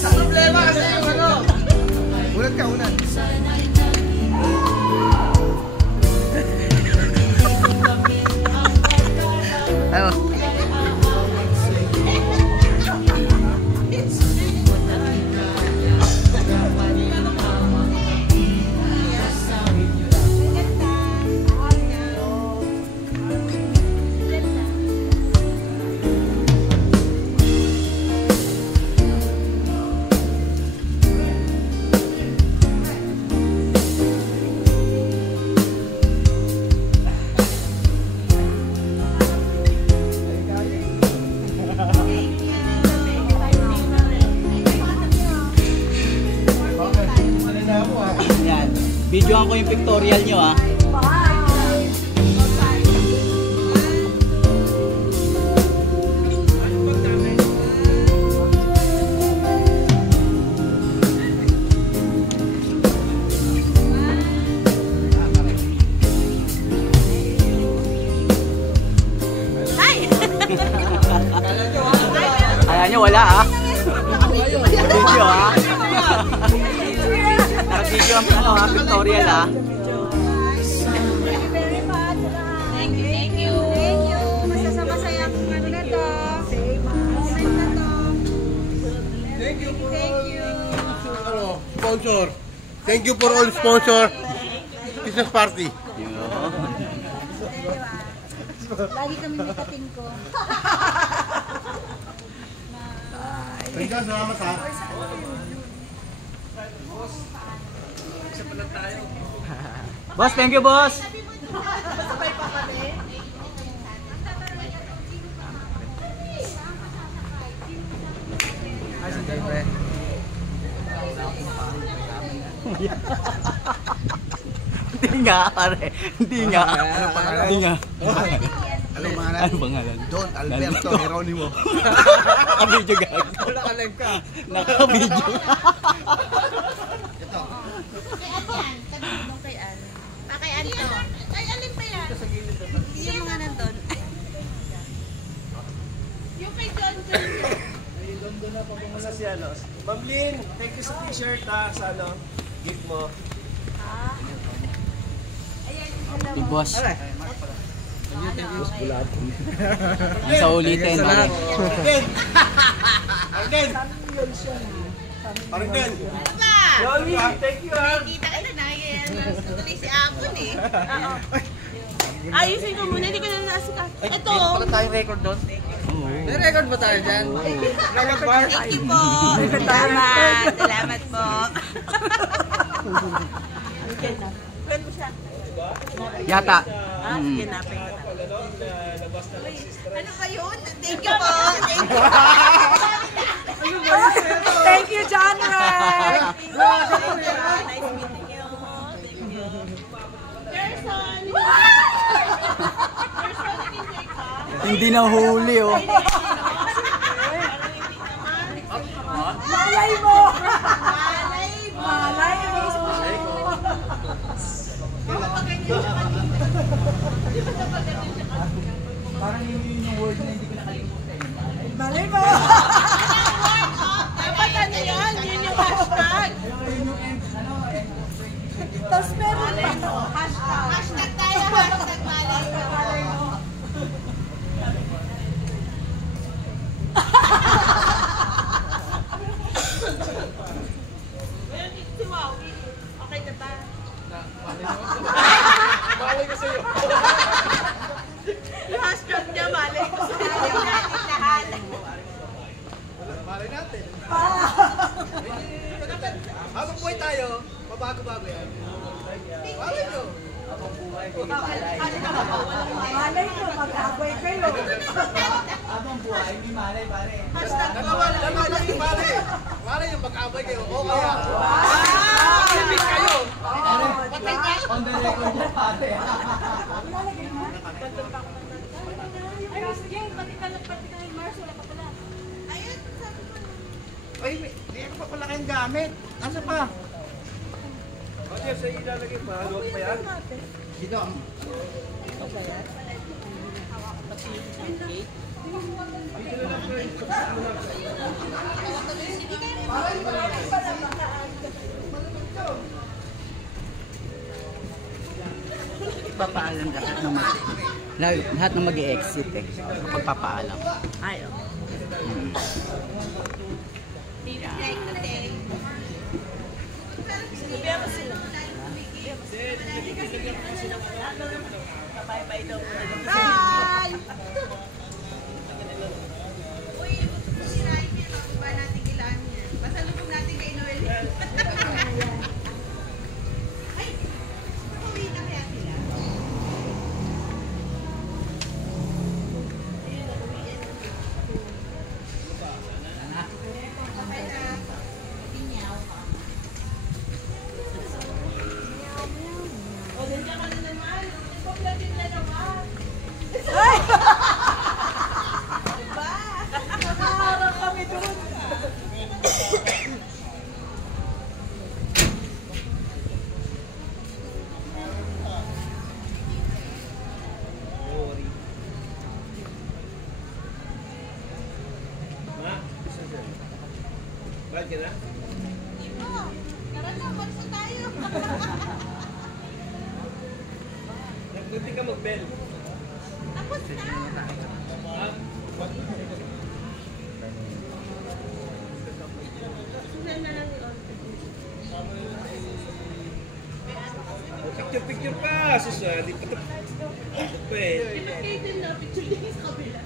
Problema kasi yung ano. Ulat ka, ulat. Ano? Videoan ko yung pictorial nyo ah. Kaya nyo wala ah. Video ah. Naka-video ang ano ha, pictorial ha. Thank you, thank you. Thank you. Masaya ang ano na to. Moment na to. Thank you for all sponsor. Thank you for all sponsor. Christmas party. Lagi kami may kating ko. Thank you, salamat ha. Boss, thank you boss. Hindi nga pare, hindi nga. Hindi nga. Anong pangalan? Ano pangalan? Don Alberto Geronimo. Naka-video gag. Naka-live ka. Naka-video. Ito. Kay Ann to. Ay, alin pa yan? Yung mga nandun. Yung kay John John. Ay, London na pagmumula si ano. Ma'am Lynn, thank you sa t-shirt ha, sa ano, gift mo. Hey boss. Sa ulitin. Arden! Arden! Arden! Yoli, thank you ha. Kita ka na tuloy si Apon eh. Ayusin ko muna, hindi ko na nasikat. Ito. Wala tayong record doon. May record ba tayo dyan? Record bar? Thank you po. Salamat. Salamat po. Pwede mo siya. Yata. Kinapin ko na. Ano ba yun? Thank you po. Thank you. Thank you, John Ray! Nice meeting you. Thank you. Gerson! Gerson, nag-enjoy ka? Hindi na huli oh. Malay mo! Malay mo! Malay mo! Parang yung word na hindi ko nakalimutan. Malay mo! Dapat ano yan? Yun yung hashtag. Tapos meron pa. Hashtag. Hashtag tayo. Hashtag malay mo. Si Wow, okay na ba? Malay ko sa'yo. Yung hashtag niya, malay ko sa natin lahat. Malay natin. Habang buhay tayo, mabago-bago yan. Malay ko, mag-away kayo. Habang buhay, may malay pare. Wala yung mag-abay kayo. O kaya. Ibig kayo. On the record na pare. Ay, Miss Jane, pati ka yung Mars, wala pa pala. Ayun, sabi ko na. Ay, may pa pala kayong gamit. Asa pa? Okay, sa ilalagay pa. Luwag pa yan. Dito ang... Papaalam lahat ng mag-i-exit eh. Kapag papaalam. Ay, oh. Sabihan mo sila. Bye-bye daw. Bye! Uy, sirahin niya. Ba natin kailangan niya. Pasalubong natin kay Noel. Ay! Uwi na kaya sila? Nakaharap kami doon. Ma, isa dyan. Bayad ka na? Tara na, marso tayo. Nagpunti ka mag-bell. Tapos na. Picture ka! Susa, di pa ito. Pwede. Kayo din na, picture din sa kabila.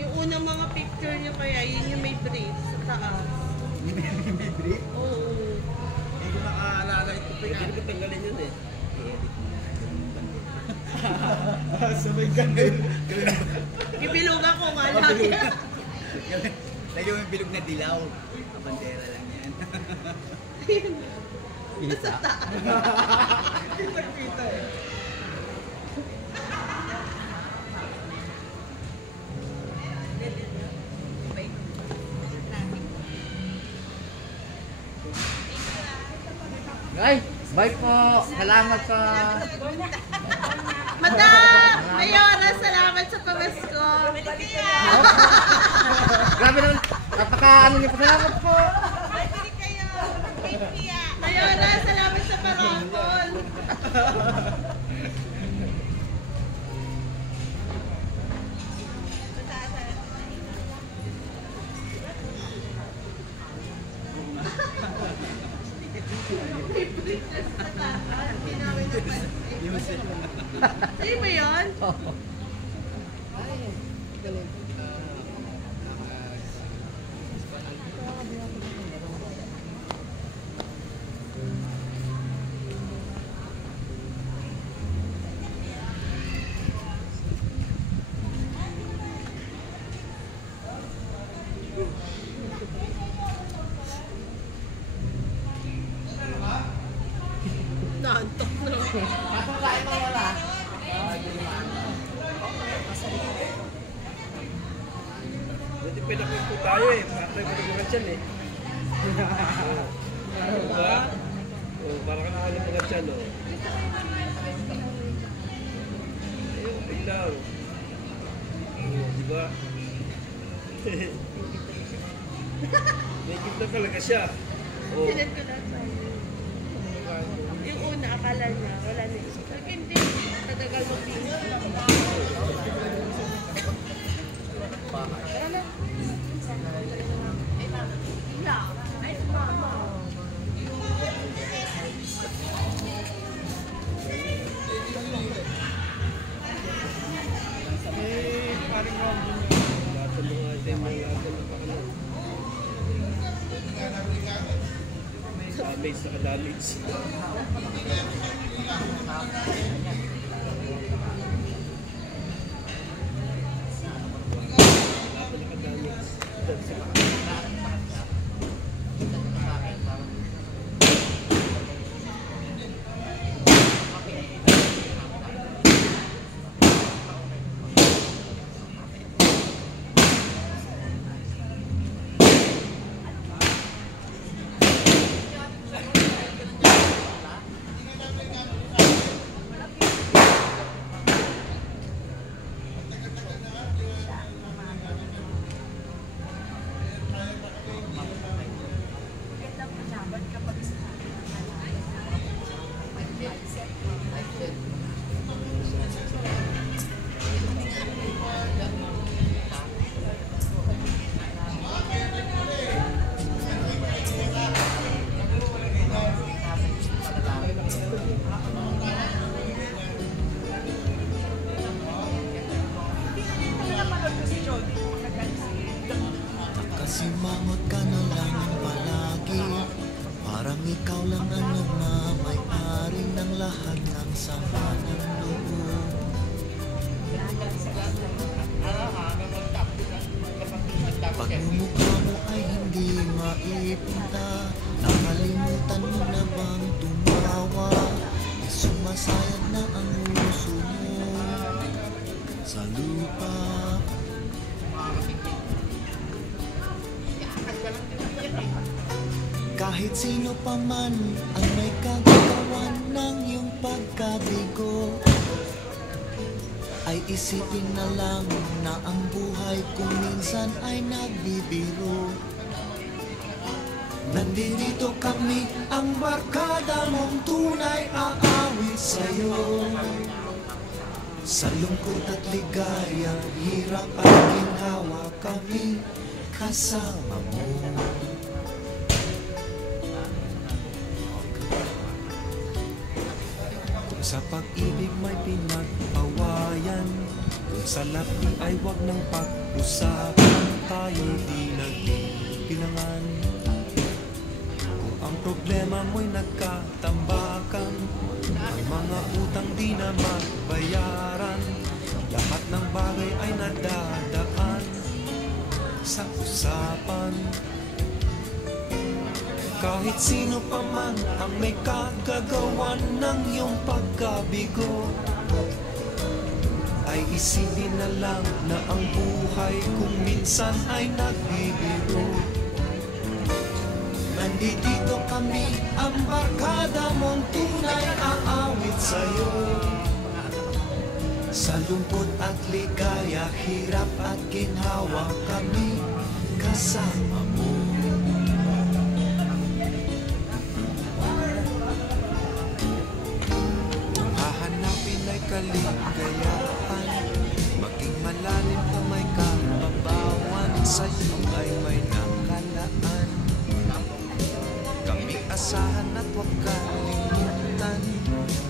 Yung unang mga picture niyo kaya, yun yung may brief sa taas. May brief? Oo. Hindi ko nakaalala ito. Pwede ko tanggalin yun eh. Sabay ganun. Ibilugan ko nga lagi. Lagyan mo yung bilog na dilaw. Kabandera lang yan. Kita. Kita eh. Ay, bye po. Salamat po. Madam! Mayora, salamat sa pamasko. Grabe naman. Napaka ano niyo po. Salamat po. Mayora, salamat sa parapol. Sa'yo ba yun? Naantok na. Buti pinakit po tayo eh. Patay mo naman dyan eh. Diba? Para ka nakalimutan dyan oh. Ayun, biglaw. Diba? May gift na talaga siya. Oh. Sinend ko na sa'yo. Yung una, akala niya, wala na isip. Hindi, tatagal mo din. Tara na. Damage na damage. Nakasimangot ka na lang palagi, parang ikaw lang ang nagmamay-ari ng lahat ng sama ng loob. Pagmumukha mo ay hindi maipinta, nakalimutan mo na bang tumawa? Ay sumasayad na ang puso mo sa lupa. Kahit sino pa man ang may kagagawan ng iyong pagkabigo, ay isipin na lang na ang buhay kung minsan ay nagbibiro. Nandito kami, ang barkada mong tunay aawit sa'yo. Sa lungkot at ligaya, hirap at ginhawa, kami kasama mo. Kung sa pag-ibig may pinag-awayan, kung sa lapi ay wag ng pag-usapan, tayo di nagbibilangan. Kung ang problema mo'y nagkatambakan, ang mga utang di na mabayaran, lahat ng bagay ay nadadaan sa usapan. Kahit sino pa man ang may kagagawan ng iyong pagkabigo, ay isipin na lang na ang buhay kung minsan ay nagbibiro. Nandito kami, ang barkada mong tunay aawit sa'yo. Sa lungkot at ligaya, hirap at ginhawa, kami kasama mo. Kung hahanapin ay kaligayahan, maging malalim pa may kababawan, sa'yo ay may nakalaan. Kami asahan at huwag kalimutan,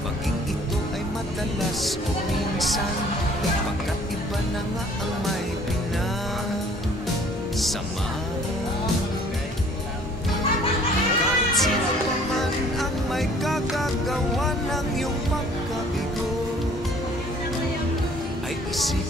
maging ito ay madalas o minsan, pagkat iba na nga ang may pinasama. Kahit sino pa man ang may kagagawa ng iyong pagkabigo, ay isip